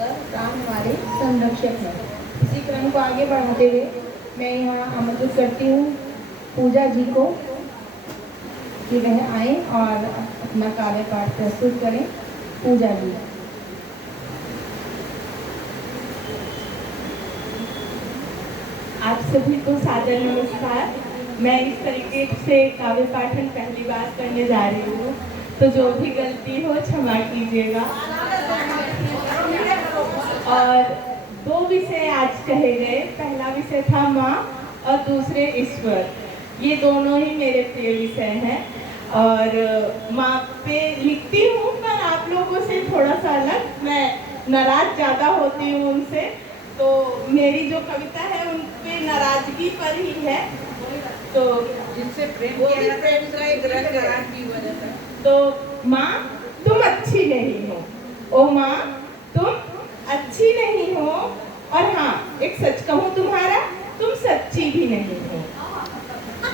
सुंदर राम हमारे संरक्षक हैं। इसी क्रम को आगे बढ़ाते हुए मैं यहाँ आमंत्रित करती हूँ पूजा जी को कि वह आए और अपना काव्य पाठ प्रस्तुत करें। पूजा जी। आप सभी को सादर नमस्कार। मैं इस तरीके से काव्य पाठन पहली बार करने जा रही हूँ, तो जो भी गलती हो क्षमा कीजिएगा। और दो विषय आज कहे गए, पहला विषय था माँ और दूसरे ईश्वर। ये दोनों ही मेरे प्रिय विषय हैं और माँ पे लिखती हूँ, पर आप लोगों से थोड़ा सा अलग। मैं नाराज ज़्यादा होती हूँ उनसे, तो मेरी जो कविता है उन पे नाराजगी पर ही है। तो जिनसे प्रेम का एक रंग की वजह से। तो माँ तुम अच्छी नहीं हो, ओ माँ तुम अच्छी नहीं हो, और हाँ एक सच कहूँ तुम्हारा, तुम सच्ची भी नहीं हो।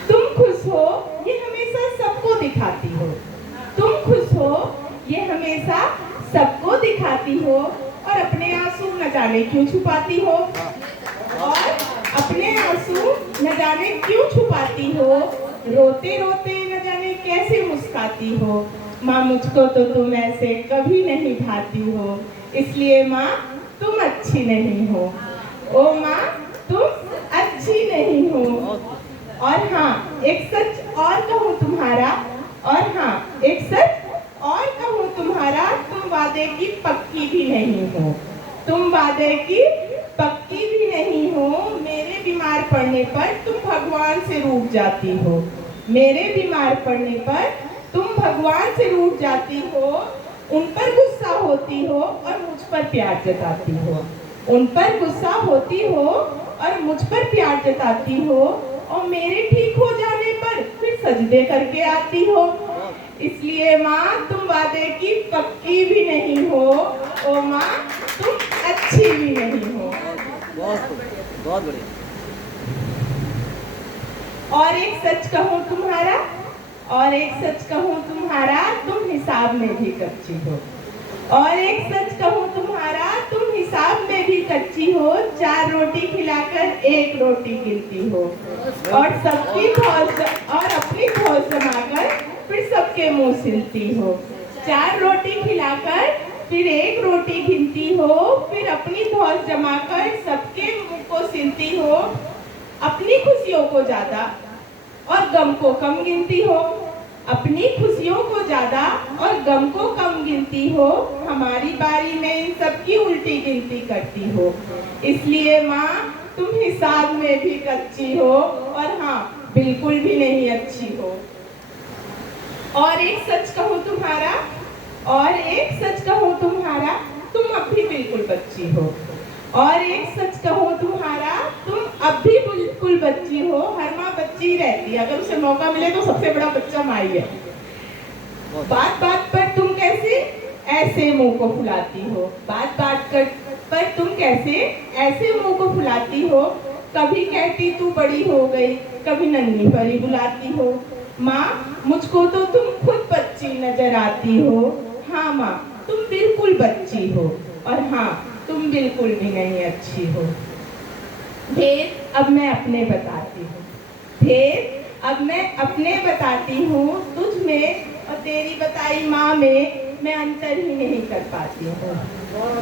तुम खुश हो ये हमेशा सबको दिखाती हो, तुम खुश हो ये हमेशा सबको दिखाती हो, और अपने आंसू न जाने क्यों छुपाती हो, और अपने आंसू न जाने क्यों छुपाती हो, रोते रोते न जाने कैसे मुस्काती हो। माँ मुझको तो तुम ऐसे कभी नहीं भाती हो, इसलिए माँ तुम अच्छी नहीं हो, ओ माँ तुम अच्छी नहीं हो। और हाँ एक सच और कहूँ तुम्हारा, और हाँ एक सच और कहूँ तुम्हारा, तुम वादे की पक्की भी नहीं हो, तुम वादे की पक्की भी नहीं हो। मेरे बीमार पड़ने पर तुम भगवान से रूठ जाती हो, मेरे बीमार पड़ने पर तुम भगवान से रूठ जाती हो। उन पर गुस्सा होती हो और मुझ पर प्यार जताती हो, उन पर गुस्सा होती हो और मुझ पर प्यार जताती हो, और मेरे ठीक हो जाने पर फिर सजदे करके आती हो। इसलिए माँ तुम वादे की पक्की भी नहीं हो, ओ माँ तुम अच्छी भी नहीं हो। बहुत बढ़िया। और एक सच कहूँ तुम्हारा, और एक सच कहूँ तुम्हारा, तुम हिसाब में भी कच्ची हो, और एक सच कहूँ तुम्हारा, तुम हिसाब में भी कच्ची हो। 4 रोटी खिलाकर 1 रोटी गिनती हो, और सबकी धौस और अपनी धौस जमाकर फिर सबके मुंह सिलती हो। 4 रोटी खिलाकर फिर 1 रोटी गिनती हो, फिर अपनी धौस जमाकर सबके मुंह को सिलती हो। अपनी खुशियों को ज्यादा और गम को कम गिनती हो, अपनी खुशियों को ज्यादा और गम को कम गिनती हो। हमारी बारी में इन सबकी उल्टी गिनती करती हो, इसलिए माँ तुम हिसाब में भी कच्ची हो, और हाँ बिल्कुल भी नहीं अच्छी हो। और एक सच कहूँ तुम्हारा, और एक सच कहूँ तुम्हारा, तुम अब भी बिल्कुल बच्ची हो, और एक सच कहूँ तुम्हारा, तुम अब भी बिल्कुल बच्ची हो। हर माँ बच्ची रहती है, अगर उसे मौका मिले तो सबसे बड़ा बच्चा माँ ही है। बात बात पर तुम कैसे ऐसे मुंह को फुलाती हो, बात बात पर तुम कैसे ऐसे मुंह को फुलाती हो। कभी कहती तू बड़ी हो गई, कभी नन्ही परी बुलाती हो। माँ मुझको तो तुम खुद बच्ची नजर आती हो। हाँ माँ तुम बिल्कुल बच्ची हो, और हाँ तुम बिल्कुल भी नहीं अच्छी हो। भेद अब मैं अपने बताती हूँ, भेद अब मैं अपने बताती हूँ। तुझ में और तेरी बताई माँ में मैं अंतर ही नहीं कर पाती हूँ।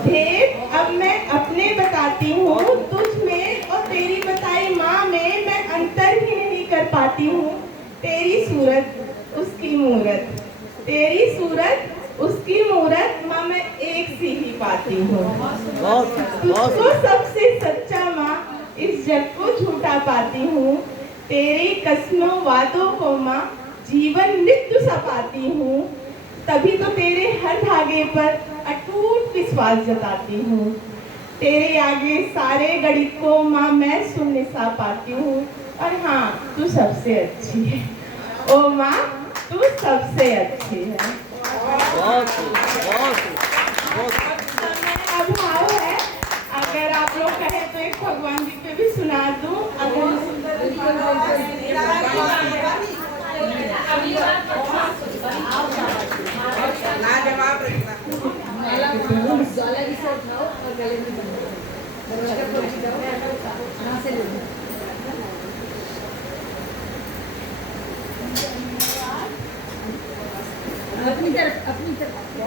भेद अब मैं अपने बताती हूँ, तुझ में और तेरी बताई माँ में मैं अंतर ही नहीं कर पाती हूँ। तेरी सूरत उसकी मूरत, तेरी सूरत उसकी मूरत, माँ मैं एक सी ही पाती हूँ। तुझको सबसे सच्चा माँ इस जग को झूठा पाती हूँ। तेरी कसमों वादों को माँ जीवन मृत्यु सा पाती हूँ। तभी तो तेरे हर धागे पर अटूट विश्वास जताती हूँ। तेरे आगे सारे गणित को माँ मैं शून्य सा पाती हूँ, और हाँ तू सबसे अच्छी है, ओ माँ तू सबसे अच्छी है। अभाव है, अगर आप लोग कहें तो एक भगवान जी पे भी सुना दूं। ज्वाला ज्वाला की से उठाओ और गले में बांधो दरवाजा खोल के जाओ यहाँ से ले लो अपनी तरफ